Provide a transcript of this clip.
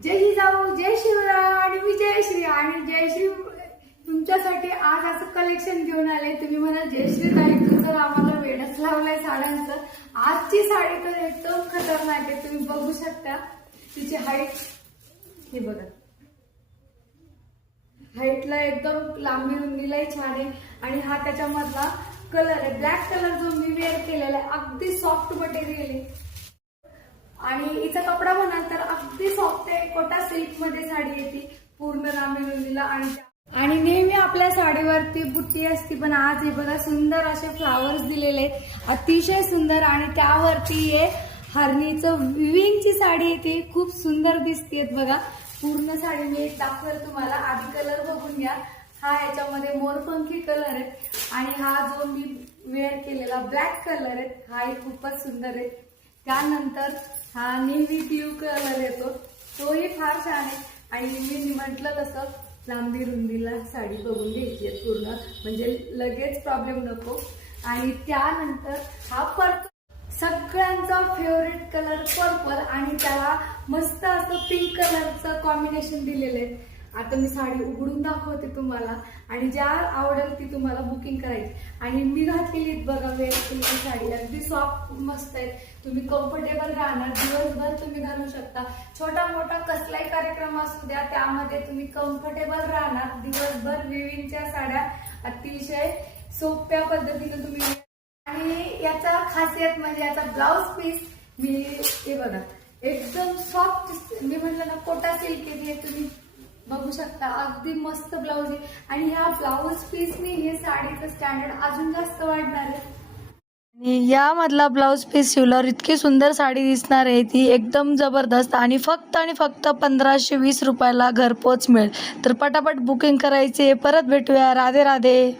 जय जिजाऊ, जय शिवराय आणि विजयश्री आणि जयश्री तुमच्यासाठी आज असं कलेक्शन घेऊन आले। तुम्ही म्हणा जयश्री ताई तू तर आम्हाला वेडच लावलाय साड्यांचं। आजची साडी तर एकदम खतरनाक आहे, तुम्ही बघू शकता तिची हाईट, हे बघा हाईटला एकदम लांबी रुंदीलाही छान आहे। आणि हा त्याच्यामधला कलर आहे, ब्लॅक कलर जो मी वेअर केलेला आहे, अगदी सॉफ्ट मटेरियल आहे आणि हिचा कपडा म्हणाल तर अगदी सॉफ्ट आहे। कोटा सिल्क मध्ये साडी येते, पूर्ण लांबी रुंदीला आणि नेहमी आपल्या साडीवरती बुट्टी असते, पण आज हे बघा सुंदर असे फ्लावर्स दिलेले आहेत, अतिशय सुंदर। आणि त्यावरती हे हरणीचं विविंगची साडी येते, खूप सुंदर दिसते बघा। पूर्ण साडी मी एक दाखवेल तुम्हाला, आधी कलर बघून घ्या। हा याच्यामध्ये मोरपंखी कलर आहे आणि हा जो मी वेअर केलेला ब्लॅक कलर आहे हाही खूपच सुंदर आहे। त्यानंतर हा नेव्ही ब्ल्यू कलर येतो, तोही फार छान आहे। आणि मी म्हटलं तसं लांबी रुंदीला साडी बघून घ्यायची आहे पूर्ण, म्हणजे लगेच प्रॉब्लेम नको। आणि त्यानंतर हा पर्पल, सगळ्यांचा फेवरेट कलर पर्पल, आणि त्याला मस्त असं पिंक कलरचं कॉम्बिनेशन दिलेलं आहे। आता मी साडी उघडून दाखवते तुम्हाला, आणि ज्या आवडेल ती तुम्हाला बुकिंग करायची। आणि मी घातलेली बघा वेअर केलेली साडी, अगदी सॉफ्ट मस्त आहे, तुम्ही कम्फर्टेबल राहणार, दिवसभर तुम्ही घालू शकता। छोटा मोठा कसलाही कार्यक्रम असू द्या त्यामध्ये तुम्ही कम्फर्टेबल राहणार दिवसभर। विविंगच्या साड्या अतिशय सोप्या पद्धतीने तुम्ही, आणि याचा खासियत म्हणजे याचा ब्लाउज पीस मी हे बघा एकदम सॉफ्ट, मी म्हटलं ना कोटा सिल्क आहे, तुम्ही बघू शकता अगदी मस्त ब्लाउज आहे। आणि ह्या ब्लाउज पीसनी हे साडीचं स्टँडर्ड अजून जास्त वाढणार आहे। आणि यामधला ब्लाऊज पीस शिवल्यावर इतकी सुंदर साडी दिसणार आहे, ती एकदम जबरदस्त। आणि फक्त 1520 रुपयाला घरपोच मिळेल। तर पटापट बुकिंग करायचे। परत भेटूया, राधे राधे।